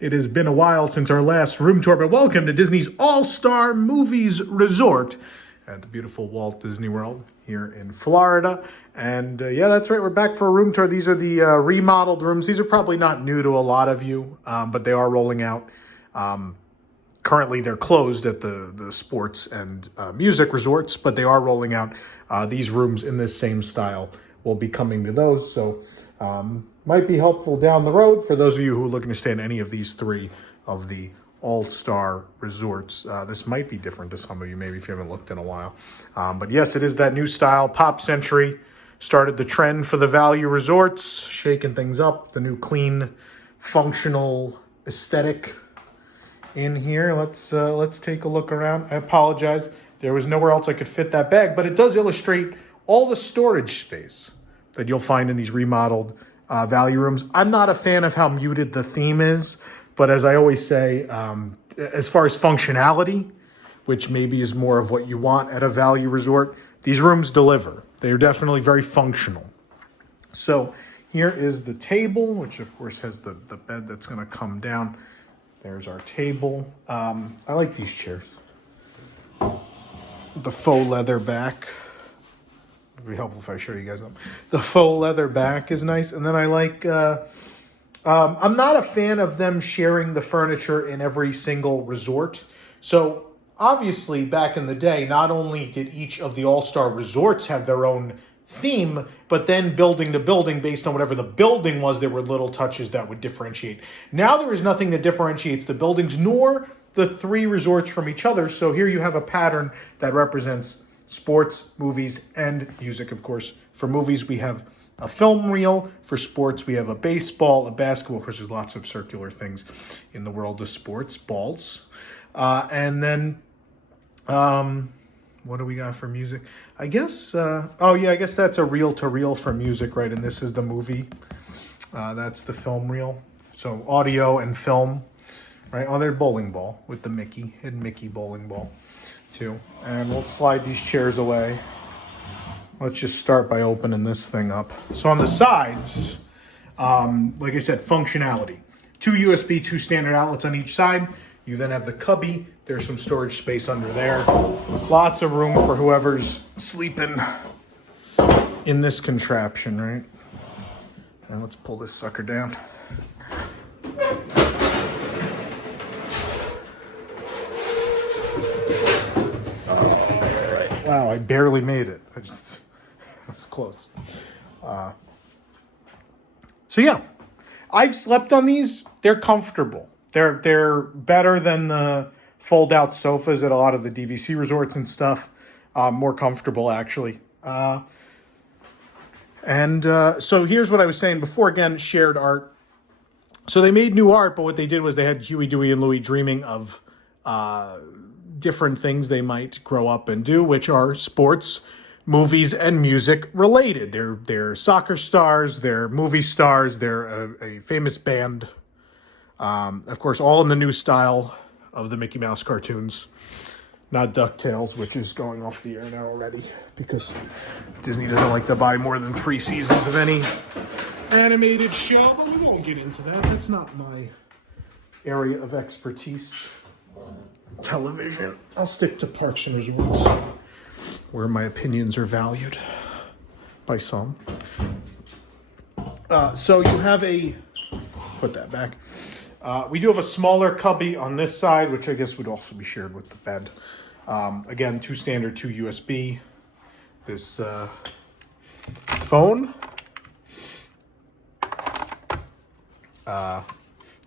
It has been a while since our last room tour, but welcome to Disney's All-Star Movies Resort at the beautiful Walt Disney World here in Florida. And yeah, that's right, we're back for a room tour. These are the remodeled rooms. These are probably not new to a lot of you, but they are rolling out. Currently, they're closed at the sports and music resorts, but they are rolling out these rooms in this same style. We'll be coming to those, so might be helpful down the road for those of you who are looking to stay in any of these three of the all-star resorts. This might be different to some of you, maybe if you haven't looked in a while. But yes, it is that new style. Pop Century started the trend for the value resorts, shaking things up. The new clean, functional aesthetic in here. Let's take a look around. I apologize. There was nowhere else I could fit that bag, but it does illustrate all the storage space that you'll find in these remodeled value rooms. I'm not a fan of how muted the theme is, but as I always say, as far as functionality, which maybe is more of what you want at a value resort, these rooms deliver. They are definitely very functional. So here is the table, which of course has the bed that's going to come down. There's our table. I like these chairs. The faux leather back. It'd be helpful if I show you guys them. The faux leather back is nice. And then I like, I'm not a fan of them sharing the furniture in every single resort. So obviously back in the day, not only did each of the all-star resorts have their own theme, but then building to building, based on whatever the building was, there were little touches that would differentiate. Now there is nothing that differentiates the buildings nor the three resorts from each other. So here you have a pattern that represents sports, movies, and music. Of course, for movies, we have a film reel. For sports, we have a baseball, a basketball. Of course, there's lots of circular things in the world of sports, balls. And then, what do we got for music? I guess, I guess that's a reel-to-reel for music, right? And this is the movie. That's the film reel. So audio and film, right? Oh, there's bowling ball with the Mickey, hidden Mickey bowling ball. Too. And we'll slide these chairs away. Let's just start by opening this thing up. So on the sides, like I said, functionality. 2 USB, 2 standard outlets on each side. You then have the cubby. There's some storage space under there. Lots of room for whoever's sleeping in this contraption, right? And let's pull this sucker down. Wow, I barely made it. That's close. So yeah, I've slept on these. They're comfortable. They're better than the fold-out sofas at a lot of the DVC resorts and stuff. More comfortable, actually. So here's what I was saying before. Again, shared art. So they made new art, but what they did was they had Huey, Dewey, and Louie dreaming of different things they might grow up and do, which are sports, movies, and music related. They're soccer stars, they're movie stars, they're a famous band. Of course, all in the new style of the Mickey Mouse cartoons, not DuckTales, which is going off the air now already because Disney doesn't like to buy more than 3 seasons of any animated show, but we won't get into that. That's not my area of expertise. Television. I'll stick to parks and resorts, where my opinions are valued by some. So you have put that back. We do have a smaller cubby on this side, which I guess would also be shared with the bed. Again, 2 standard, 2 USB. This phone.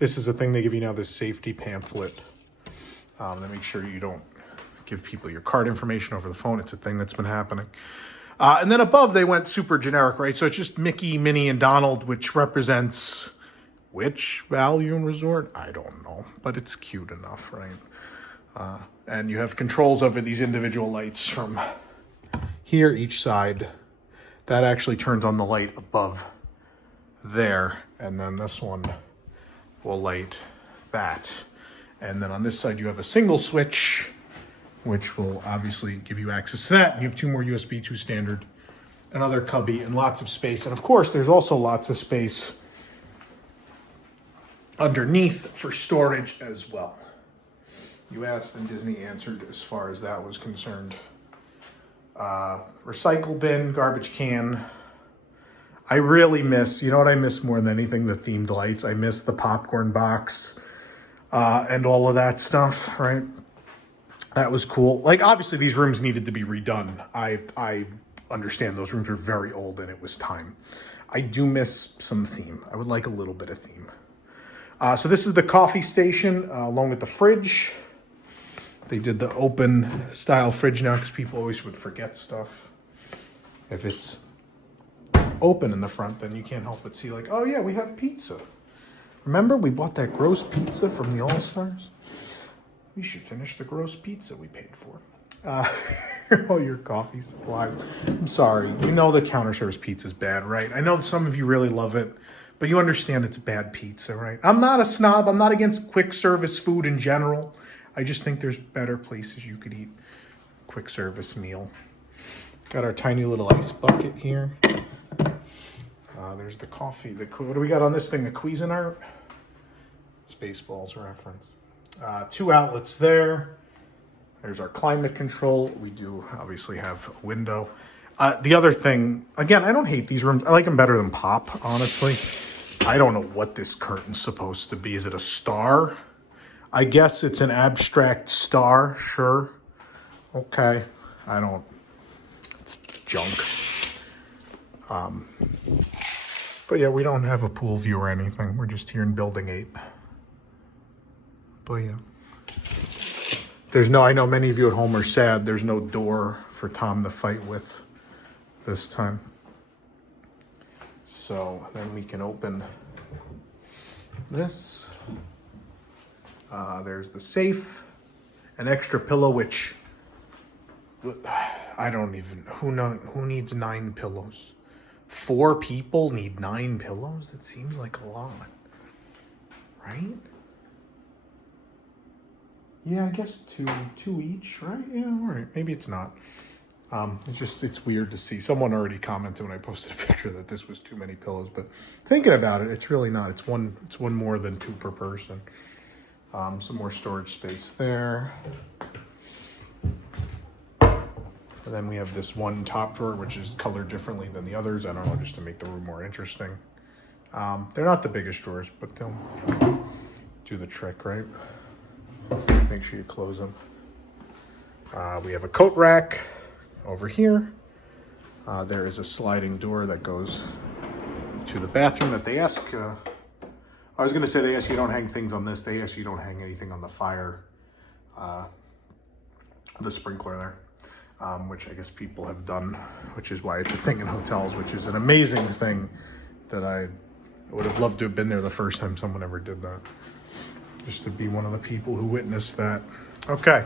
This is a thing they give you now, this safety pamphlet. To make sure you don't give people your card information over the phone. It's a thing that's been happening. And then above, they went super generic, right? So it's just Mickey, Minnie, and Donald, which represents which value and resort? I don't know, but it's cute enough, right? And you have controls over these individual lights from here, each side. That actually turns on the light above there. And then this one will light that. And then on this side, you have a single switch, which will obviously give you access to that. And you have 2 more USB, 2 standard, another cubby, and lots of space. And of course, there's also lots of space underneath for storage as well. You asked and Disney answered as far as that was concerned. Recycle bin, garbage can. I really miss, you know what I miss more than anything? The themed lights. I miss the popcorn box and all of that stuff, right? That was cool. Like, obviously, these rooms needed to be redone. I understand those rooms are very old and it was time. I do miss some theme. I would like a little bit of theme. So this is the coffee station along with the fridge. They did the open style fridge now because people always would forget stuff. If it's open in the front, then you can't help but see like, oh yeah, we have pizza. Remember we bought that gross pizza from the All-Stars? We should finish the gross pizza we paid for. All your coffee supplies. I'm sorry. You know the counter service pizza is bad, right? I know some of you really love it, but you understand it's bad pizza, right? I'm not a snob. I'm not against quick service food in general. I just think there's better places you could eat a quick service meal. Got our tiny little ice bucket here. There's the coffee. What do we got on this thing? The Cuisinart? Spaceballs reference. 2 outlets there. There's our climate control. We do obviously have a window. The other thing, again, I don't hate these rooms. I like them better than Pop, honestly. I don't know what this curtain's supposed to be. Is it a star? I guess it's an abstract star, sure. Okay. It's junk. But yeah, we don't have a pool view or anything. We're just here in Building 8. But yeah. I know many of you at home are sad. There's no door for Tom to fight with this time. So then we can open this. There's the safe, an extra pillow, which I don't even, who needs 9 pillows? 4 people need 9 pillows? It seems like a lot, right? Yeah, I guess two each, right? Yeah, all right. Maybe it's not. It's weird to see. Someone already commented when I posted a picture that this was too many pillows, but thinking about it, it's really not. It's one more than 2 per person. Some more storage space there. And then we have this one top drawer, which is colored differently than the others. I don't know, just to make the room more interesting. They're not the biggest drawers, but they'll do the trick, right? Make sure you close them. We have a coat rack over here. There is a sliding door that goes to the bathroom that they ask. I was going to say they ask you don't hang things on this. They ask you don't hang anything on the fire, the sprinkler there, which I guess people have done, which is why it's a thing in hotels, which is an amazing thing that I would have loved to have been there the first time someone ever did that. Just to be one of the people who witnessed that. Okay.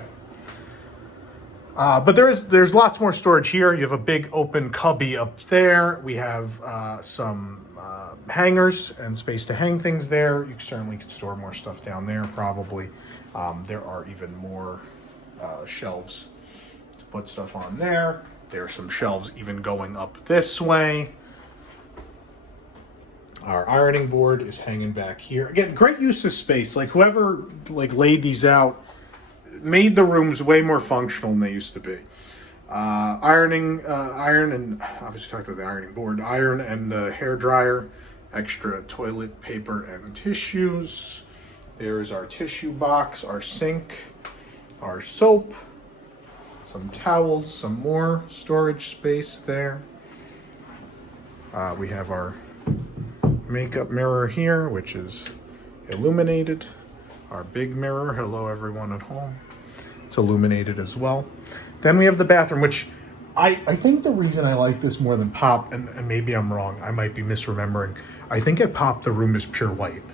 But there's lots more storage here. You have a big open cubby up there. We have some hangers and space to hang things there. You certainly could store more stuff down there, probably. There are even more shelves to put stuff on there. There are some shelves even going up this way. Our ironing board is hanging back here. Again, great use of space. Like whoever laid these out made the rooms way more functional than they used to be. Iron, and obviously talked about the ironing board, iron and the hair dryer, extra toilet paper and tissues. There's our tissue box, our sink, our soap, some towels, some more storage space there. We have our makeup mirror here, which is illuminated. Our big mirror, hello everyone at home. It's illuminated as well. Then we have the bathroom, which I think the reason I like this more than Pop, and maybe I'm wrong, I might be misremembering, I think at Pop the room is pure white.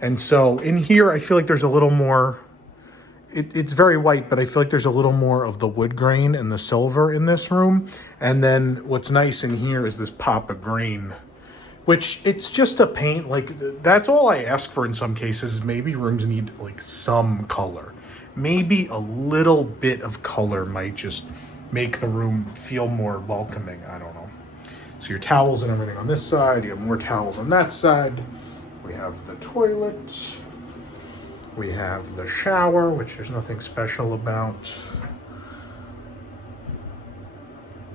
And so in here, I feel like there's a little more, it's very white, but I feel like there's a little more of the wood grain and the silver in this room. And then what's nice in here is this pop of green, which it's just a paint. Like that's all I ask for in some cases. Maybe rooms need like some color. Maybe a little bit of color might just make the room feel more welcoming. I don't know. So your towels and everything on this side, you have more towels on that side. We have the toilet. We have the shower, which there's nothing special about.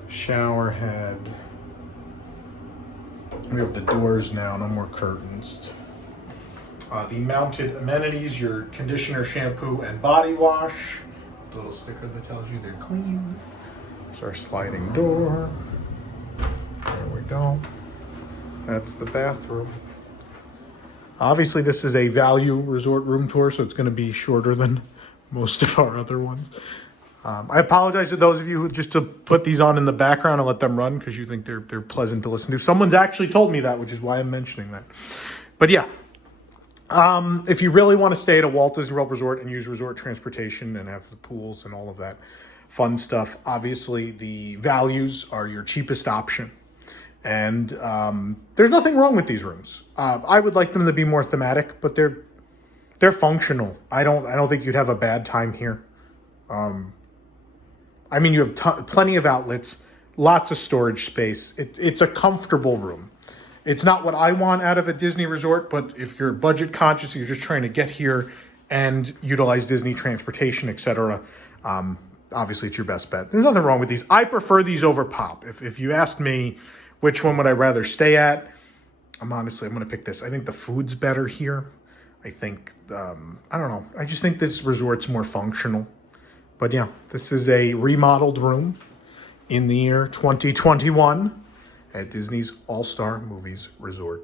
Shower head. We have the doors now, no more curtains. The mounted amenities, your conditioner, shampoo, and body wash. The little sticker that tells you they're clean. There's our sliding door. There we go. That's the bathroom. Obviously, this is a value resort room tour, so it's going to be shorter than most of our other ones. I apologize to those of you who just to put these on in the background and let them run because you think they're pleasant to listen to. Someone's actually told me that, which is why I'm mentioning that. But yeah, if you really want to stay at a Walt Disney World resort and use resort transportation and have the pools and all of that fun stuff, obviously the values are your cheapest option. And there's nothing wrong with these rooms. I would like them to be more thematic, but they're functional. I don't think you'd have a bad time here. I mean, you have plenty of outlets, lots of storage space. It's a comfortable room. It's not what I want out of a Disney resort, but if you're budget conscious, you're just trying to get here and utilize Disney transportation, etc. Obviously, it's your best bet. There's nothing wrong with these. I prefer these over Pop. If you asked me which one would I rather stay at, I'm going to pick this. I think the food's better here. I think, I don't know. I just think this resort's more functional. But yeah, this is a remodeled room in the year 2021 at Disney's All-Star Movies Resort.